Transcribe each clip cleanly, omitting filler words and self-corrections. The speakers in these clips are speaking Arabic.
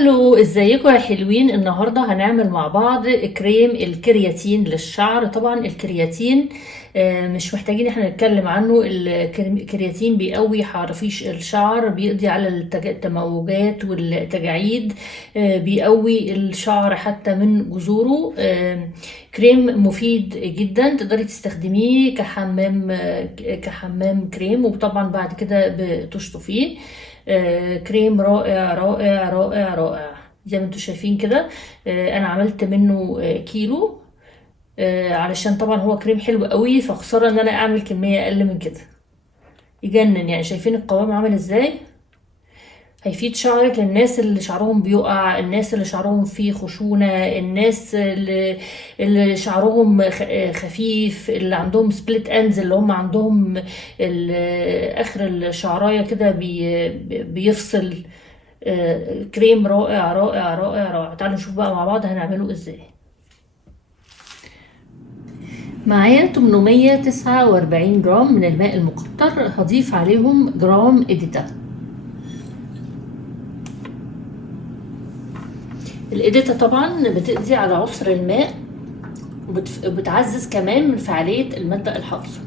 هلو، ازيكم يا حلوين؟ النهارده هنعمل مع بعض كريم الكرياتين للشعر. طبعا الكرياتين مش محتاجين احنا نتكلم عنه. الكرياتين بيقوي حرافيش الشعر، بيقضي على التموجات والتجاعيد، بيقوي الشعر حتى من جذوره. كريم مفيد جدا، تقدري تستخدميه كحمام كريم، وطبعا بعد كده بتشطفيه. كريم رائع رائع رائع رائع زي ما انتم شايفين كده. انا عملت منه كيلو، علشان طبعا هو كريم حلو قوي، فخساره ان انا اعمل كميه اقل من كده. يجنن يعني. شايفين القوام عامل ازاي؟ هيفيد شعرك للناس اللي شعرهم بيقع، الناس اللي شعرهم فيه خشونة، الناس اللي شعرهم خفيف، اللي عندهم سبليت اندز، اللي هم عندهم اخر الشعراية كده بيفصل. كريم رائع رائع رائع رائع. تعالوا نشوف بقى مع بعض هنعمله ازاي. معايا 849 جرام من الماء المقطر، هضيف عليهم جرام إديتا. الإديتا طبعا بتقضي على عسر الماء، وبتعزز كمان من فعالية المادة الحافظة.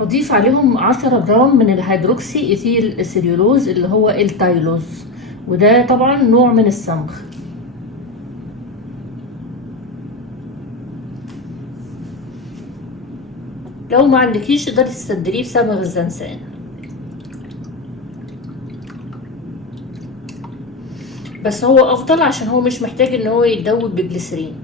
هضيف عليهم 10 جرام من الهيدروكسي إيثيل سيلولوز اللي هو التايلوز، وده طبعا نوع من الصمغ. لو ما عندكيش تقدري تستبدليه بصبغ الزنسان، بس هو افضل عشان هو مش محتاج ان هو يتدوب بجليسرين.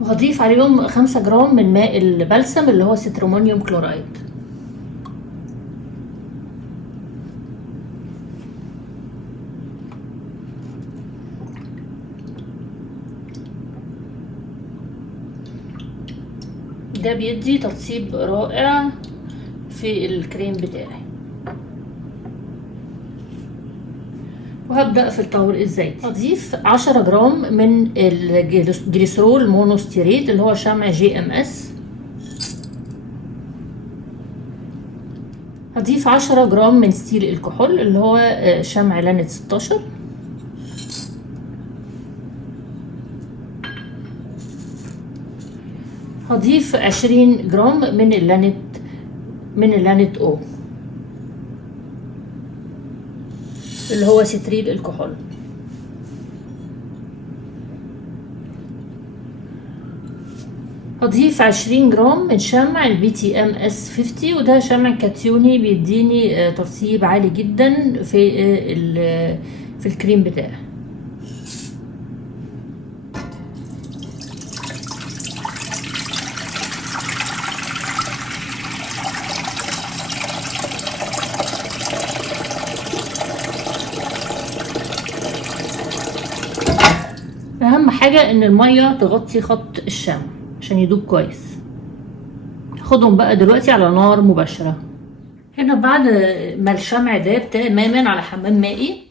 وهضيف عليهم 5 جرام من ماء البلسم اللي هو سترومونيوم كلورايد. ده بيدي ترطيب رائع في الكريم بتاعي. وهبدأ في الطور الزيتي. هضيف 10 جرام من الجليسرول مونوستيريت اللي هو شمع GMS. هضيف 10 جرام من ستيل الكحول اللي هو شمع لانت 16. هضيف 20 جرام من اللانت او اللي هو ستريل الكحول. هضيف 20 جرام من شمع BTMS 50، وده شمع كاتيوني بيديني ترطيب عالي جدا في الكريم بتاعي. اهم حاجة ان المية تغطي خط الشمع عشان يدوب كويس. خدهم بقى دلوقتي على نار مباشرة. هنا بعد ما الشمع داب تماما على حمام مائي،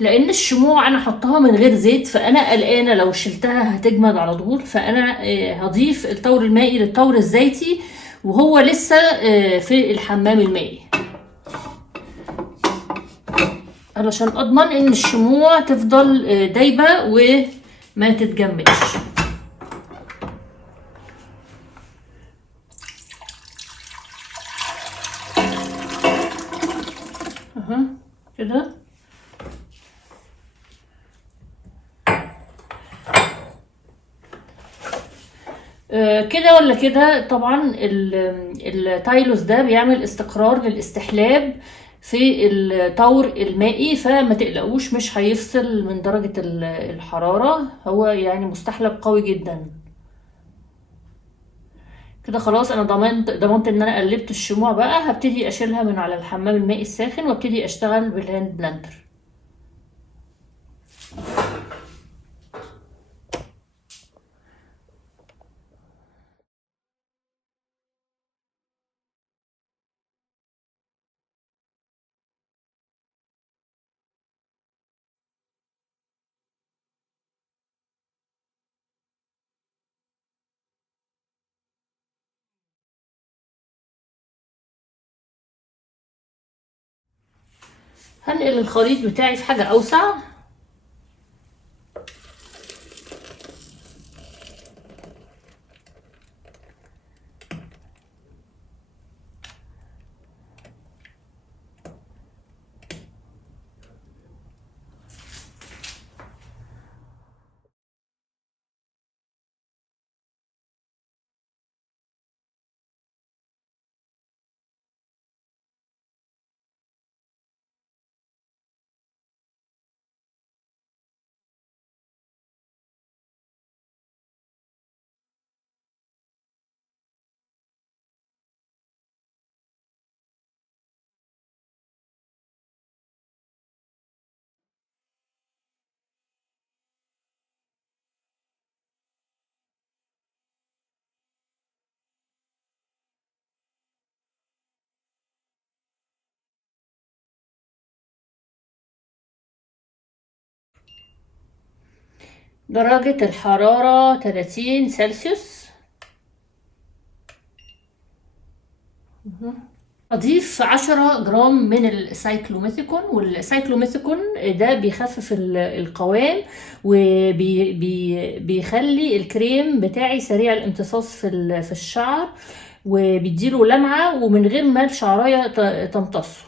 لان الشموع انا حطها من غير زيت، فانا قلقانه لو شلتها هتجمد على طول، فانا هضيف التور المائي للتور الزيتي وهو لسه في الحمام المائي، علشان اضمن ان الشموع تفضل دايبه وما تتجمدش. كده كده ولا كده. طبعا التايلوس ده بيعمل استقرار للاستحلاب في الطور المائي، فما تقلقوش مش هيفصل من درجة الحرارة، هو يعني مستحلب قوي جدا. كده خلاص انا ضمنت ان انا قلبت الشموع. بقى هبتدي اشيلها من على الحمام المائي الساخن وابتدي اشتغل بالهاند بلندر. هنقل الخليط بتاعي في حاجة اوسع. درجة الحرارة 30 سلسيوس. أضيف 10 جرام من السايكلوميثيكون، والسايكلوميثيكون ده بيخفف القوام وبيخلي الكريم بتاعي سريع الامتصاص في الشعر، وبيديله لمعة ومن غير ما الشعراية تمتصه،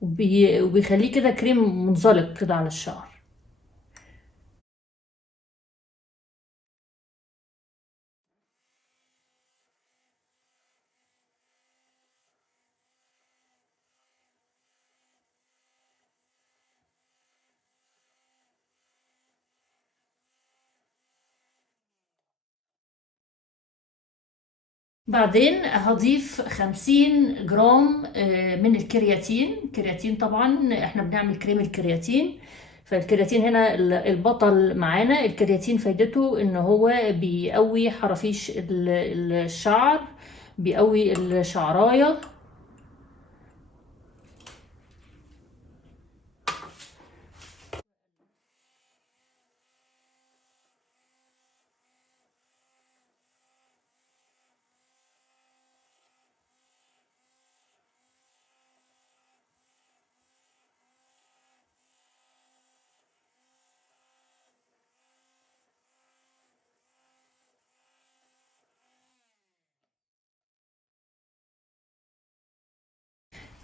وبيخليه كده كريم منزلق كده على الشعر. بعدين هضيف 50 جرام من الكرياتين طبعا احنا بنعمل كريم الكرياتين، فالكرياتين هنا البطل معانا. الكرياتين فايدته ان هو بيقوي حرافيش الشعر، بيقوي الشعراية.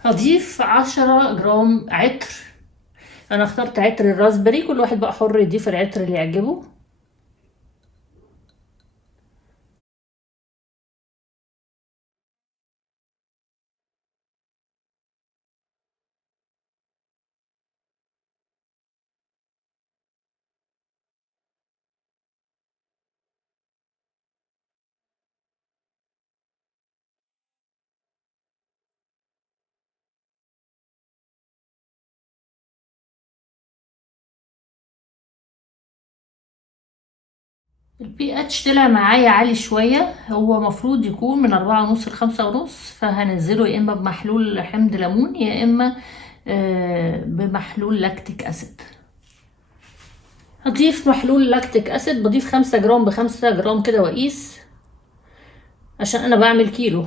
هضيف 10 جرام عطر. انا اخترت عطر الراسبري، كل واحد بقى حر يضيف العطر اللي يعجبه. البي اتش طلع معايا عالي شوية، هو مفروض يكون من 4.5 ل5.5، فهنزله يا اما بمحلول حمض ليمون يا اما بمحلول لاكتيك اسيد. هضيف محلول لاكتيك اسيد، بضيف 5 جرام ب5 جرام كده واقيس عشان انا بعمل كيلو.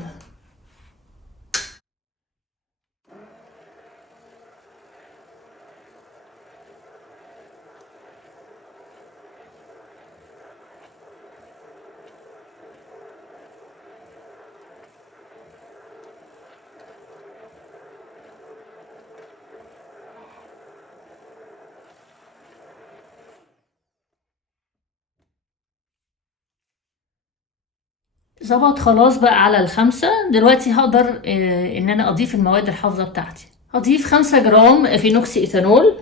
ظبط خلاص بقى على ال5. دلوقتي هقدر ان انا اضيف المواد الحافظة بتاعتي. هضيف 5 جرام فينوكسي ايثانول،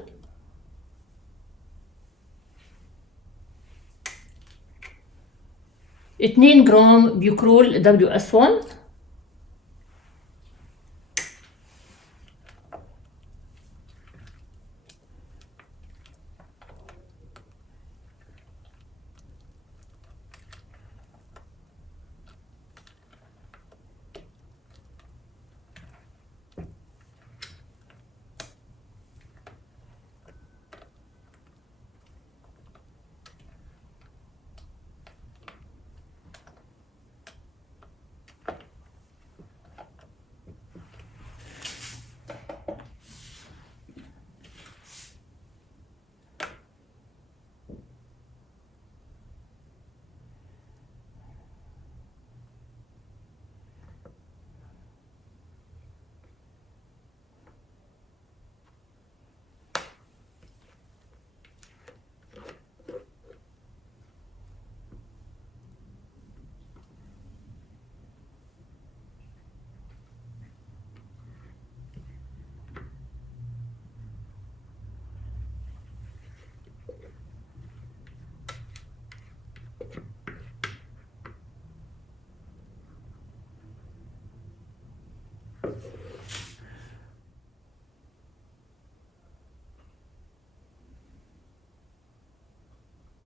2 جرام بيوكرول WS1،